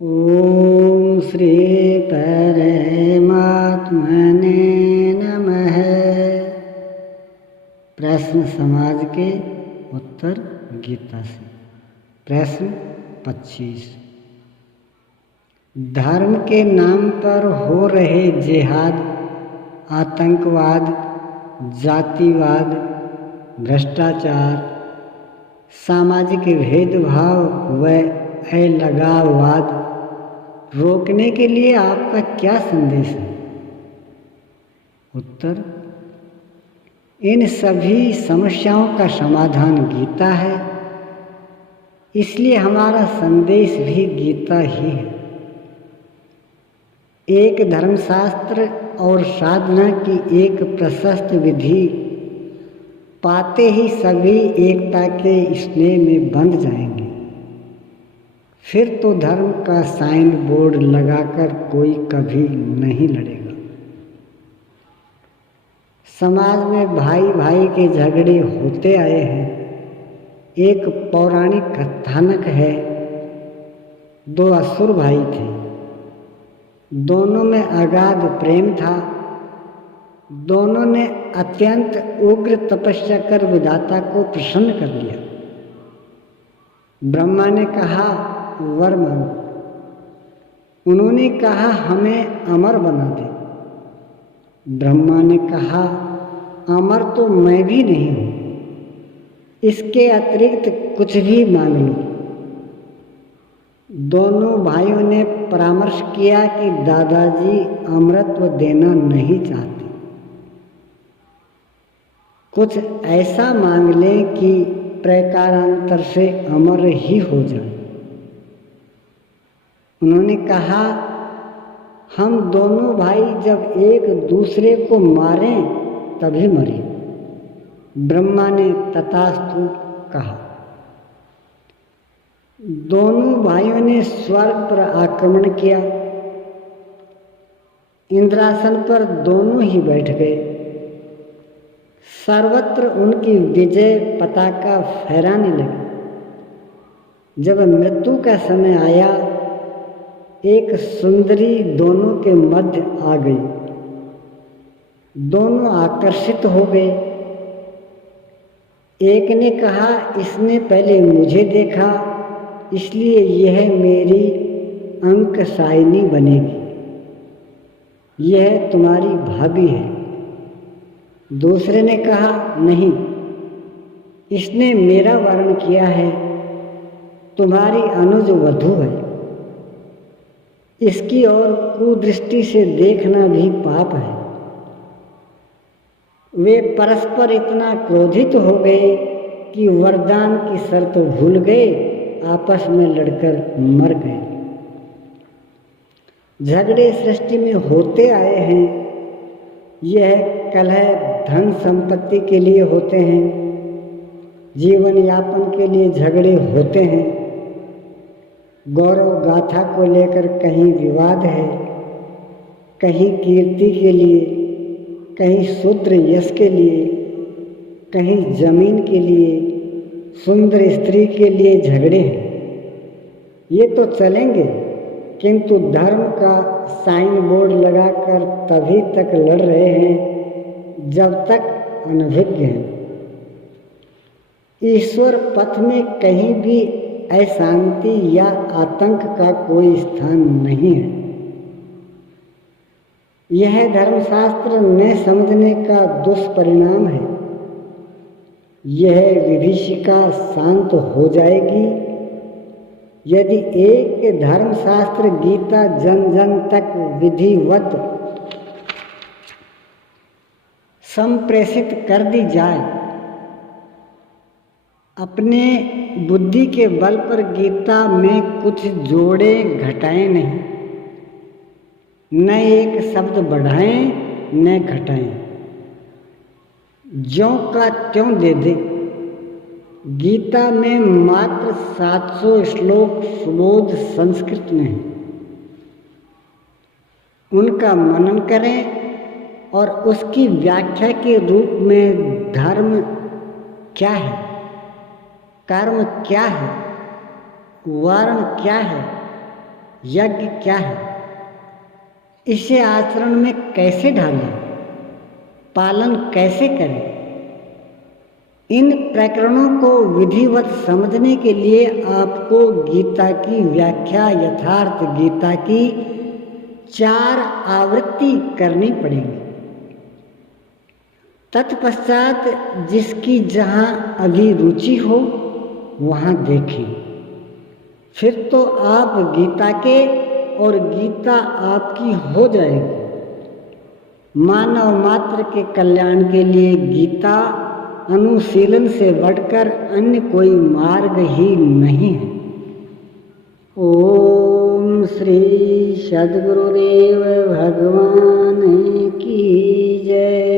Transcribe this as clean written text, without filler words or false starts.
ओम श्री परमात्मने नमः। प्रश्न समाज के उत्तर गीता से। प्रश्न 25। धर्म के नाम पर हो रहे जिहाद, आतंकवाद, जातिवाद, भ्रष्टाचार, सामाजिक भेदभाव व अलगाववाद रोकने के लिए आपका क्या संदेश है? उत्तर: इन सभी समस्याओं का समाधान गीता है, इसलिए हमारा संदेश भी गीता ही है। एक धर्मशास्त्र और साधना की एक प्रशस्त विधि पाते ही सभी एकता के स्नेह में बंध जाएंगे। फिर तो धर्म का साइन बोर्ड लगाकर कोई कभी नहीं लड़ेगा। समाज में भाई भाई के झगड़े होते आए हैं। एक पौराणिक कथानक है, दो असुर भाई थे। दोनों में अगाध प्रेम था। दोनों ने अत्यंत उग्र तपस्या कर विधाता को प्रसन्न कर लिया। ब्रह्मा ने कहा, वर मांगो। उन्होंने कहा, हमें अमर बना दे। ब्रह्मा ने कहा, अमर तो मैं भी नहीं हूं, इसके अतिरिक्त कुछ भी मांग लो। दोनों भाइयों ने परामर्श किया कि दादाजी अमरत्व देना नहीं चाहते, कुछ ऐसा मांग लें कि प्रकारांतर से अमर ही हो जाए। उन्होंने कहा, हम दोनों भाई जब एक दूसरे को मारें तभी मरें। ब्रह्मा ने तथास्तु कहा। दोनों भाइयों ने स्वर्ग पर आक्रमण किया। इंद्रासन पर दोनों ही बैठ गए। सर्वत्र उनकी विजय पताका फहराने लगी। जब मृत्यु का समय आया, एक सुंदरी दोनों के मध्य आ गई। दोनों आकर्षित हो गए। एक ने कहा, इसने पहले मुझे देखा, इसलिए यह मेरी अंकसायनी बनेगी। यह तुम्हारी भाभी है। दूसरे ने कहा, नहीं, इसने मेरा वर्ण किया है, तुम्हारी अनुज वधू है। इसकी ओर कुदृष्टि से देखना भी पाप है। वे परस्पर इतना क्रोधित हो गए कि वरदान की शर्त भूल गए, आपस में लड़कर मर गए। झगड़े सृष्टि में होते आए हैं। यह कलह धन संपत्ति के लिए होते हैं, जीवन यापन के लिए झगड़े होते हैं। गौरव गाथा को लेकर कहीं विवाद है, कहीं कीर्ति के लिए, कहीं शूद्र यश के लिए, कहीं जमीन के लिए, सुंदर स्त्री के लिए झगड़े हैं। ये तो चलेंगे, किंतु धर्म का साइन बोर्ड लगाकर तभी तक लड़ रहे हैं जब तक अनभिज्ञ हैं। ईश्वर पथ में कहीं भी अशांति या आतंक का कोई स्थान नहीं है। यह धर्मशास्त्र न समझने का दुष्परिणाम है। यह विभीषिका शांत हो जाएगी यदि एक धर्मशास्त्र गीता जन जन तक विधिवत संप्रेषित कर दी जाए। अपने बुद्धि के बल पर गीता में कुछ जोड़े घटाएं नहीं, न एक शब्द बढ़ाएं न घटाएं, ज्यों का त्यों दे दे। गीता में मात्र 700 श्लोक सुबोध संस्कृत में हैं। उनका मनन करें और उसकी व्याख्या के रूप में धर्म क्या है, कर्म क्या है, वर्ण क्या है, यज्ञ क्या है, इसे आचरण में कैसे ढालें, पालन कैसे करें। इन प्रकरणों को विधिवत समझने के लिए आपको गीता की व्याख्या यथार्थ गीता की 4 आवृत्ति करनी पड़ेगी। तत्पश्चात जिसकी जहाँ अभी रुचि हो वहाँ देखें। फिर तो आप गीता के और गीता आपकी हो जाएगी। मानव मात्र के कल्याण के लिए गीता अनुशीलन से बढ़कर अन्य कोई मार्ग ही नहीं है। ओम श्री सद्गुरुदेव भगवान की जय।